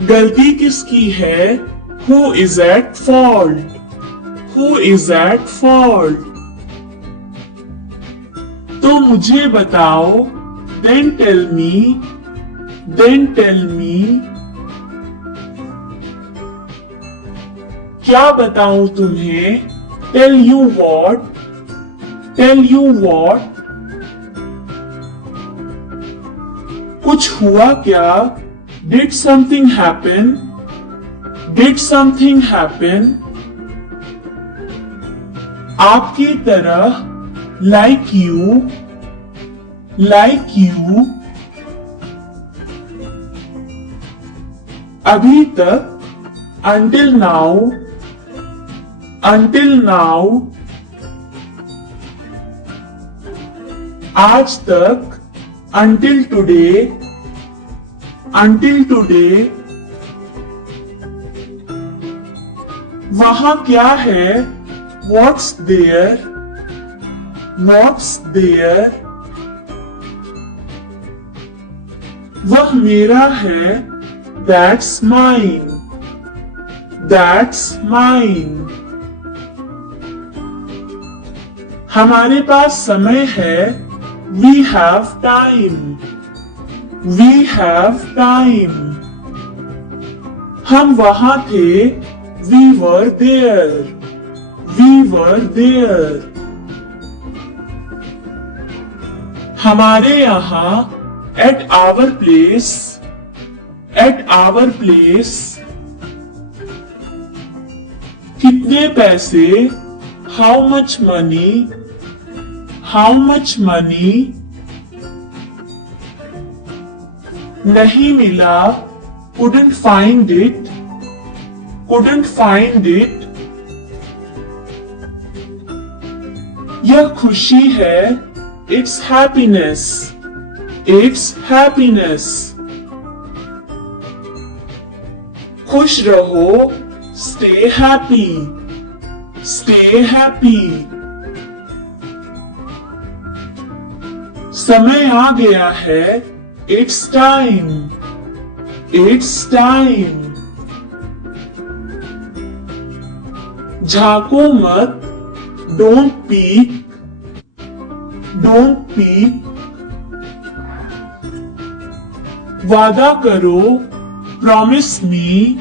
गलती किसकी है? Who is at fault? Who is at fault? तो मुझे बताओ, then tell me, then tell me. क्या बताऊं तुम्हें? Tell you what? Tell you what? कुछ हुआ क्या? Did something happen? Did something happen? आपकी तरह, like you, like you. अभी तक, until now, until now. आज तक, until today, until today. वहां क्या है? What's there? What's there? वह मेरा है. That's mine. That's mine. हमारे पास समय है. We have time. We have time. हम वहां थे. We were there. We were there. हमारे यहाँ, at our place. At our place. कितने पैसे? How much money? How much money? नहीं मिला. Couldn't find it. Couldn't find it. यह खुशी है. It's happiness. It's happiness. खुश रहो. Stay happy. Stay happy. समय आ गया है. It's time. It's time. झाको मत. Don't peek. Don't peek. वादा करो. Promise me.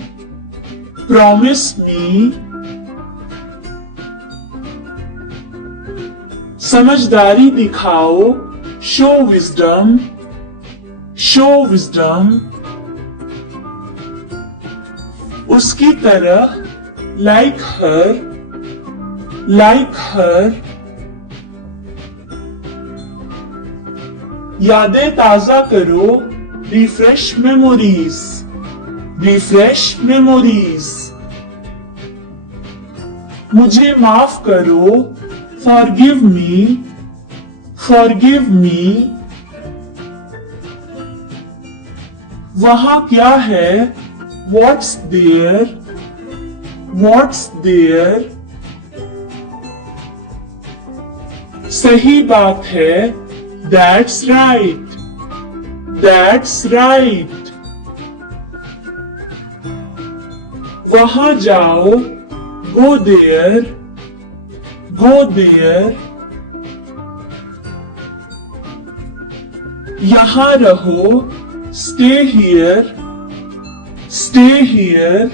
Promise me. समझदारी दिखाओ. Show wisdom. Show wisdom. उसकी तरह. Like her. Like her. यादें ताजा करो. Refresh memories. Refresh memories. मुझे माफ करो. Forgive me. Forgive me. वहां क्या है? What's there? What's there? सही बात है. That's right. That's right. वहां जाओ. Go there. Go there. यहां रहो. Stay here. Stay here.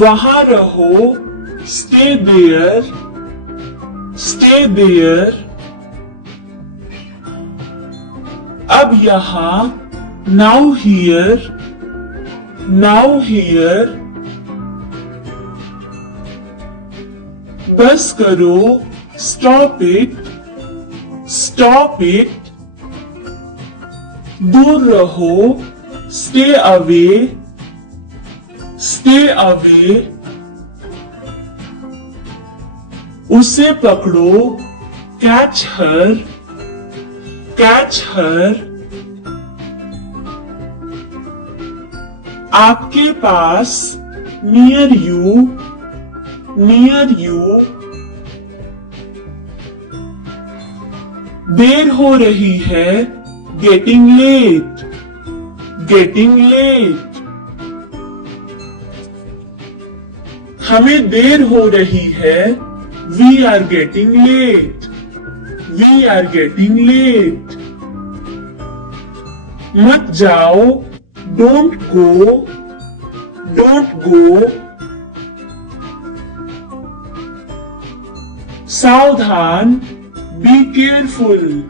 वहां रहो. Stay there. Stay there. अब यहां. Now here. Now here. बस करो. Stop it. Stop it. दूर रहो. Stay away. Stay away. उसे पकड़ो. Catch her. Catch her. आपके पास. Near you. Near you. देर हो रही है. Getting late. Getting late. हमें देर हो रही है, we are getting late. We are getting late. मत जाओ, डोंट गो। Don't go. सावधान, बी केयरफुल।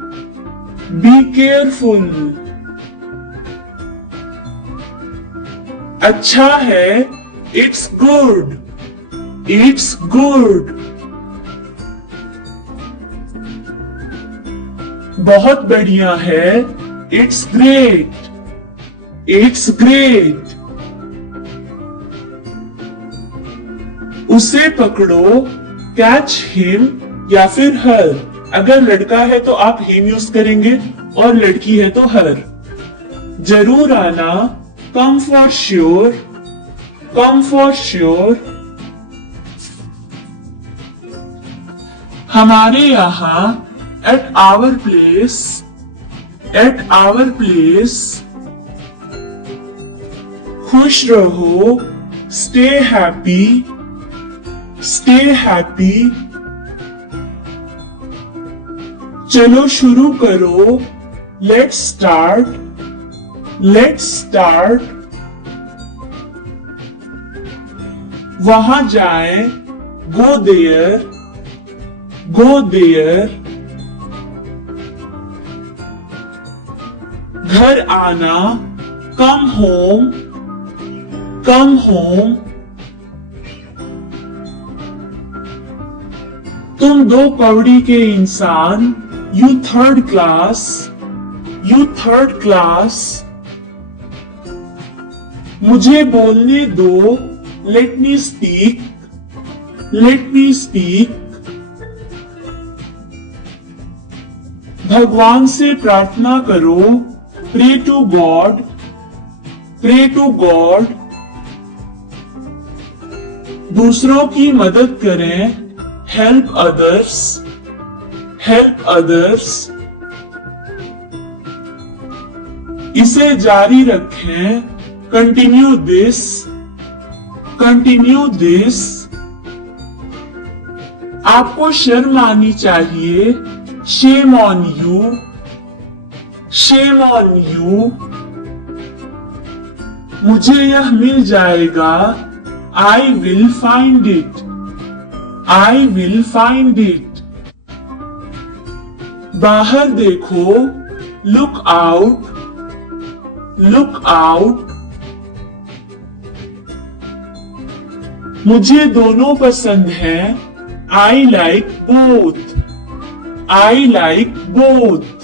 Be careful. अच्छा है, इट्स गुड। It's good. बहुत बढ़िया है, इट्स ग्रेट। It's great. उसे पकड़ो, कैच हिम या फिर हर। अगर लड़का है तो आप हिम यूज करेंगे और लड़की है तो हर। जरूर आना, come for sure. Come for sure. हमारे यहां, at our place. At our place. खुश रहो, स्टे हैप्पी। Stay happy. चलो शुरू करो, लेट्स स्टार्ट। Let's start. वहां जाएं, गो देयर। Go there. घर आना, कम होम। Come home. तुम दो कौड़ी के इंसान, you third class. You third class. मुझे बोलने दो, let me speak. Let me speak. भगवान से प्रार्थना करो, pray to God. Pray to God. दूसरों की मदद करें, हेल्प अदर्स। Help others. इसे जारी रखें, कंटिन्यू दिस। Continue this. आपको शर्म आनी चाहिए, shame on you. Shame on you. मुझे यह मिल जाएगा, I will find it. I will find it. बाहर देखो, लुक आउट। Look out. मुझे दोनों पसंद हैं, I like both. I like both.